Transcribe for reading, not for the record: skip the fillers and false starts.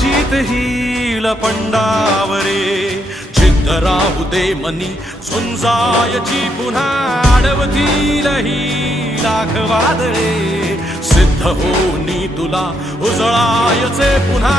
जीत hill पंडावरे जिद्द राहू दे मनी झुंजायची पुन्हा अडवतील ही लाख वादळे सिद्ध होनी तुला उजळायचे पुन्हा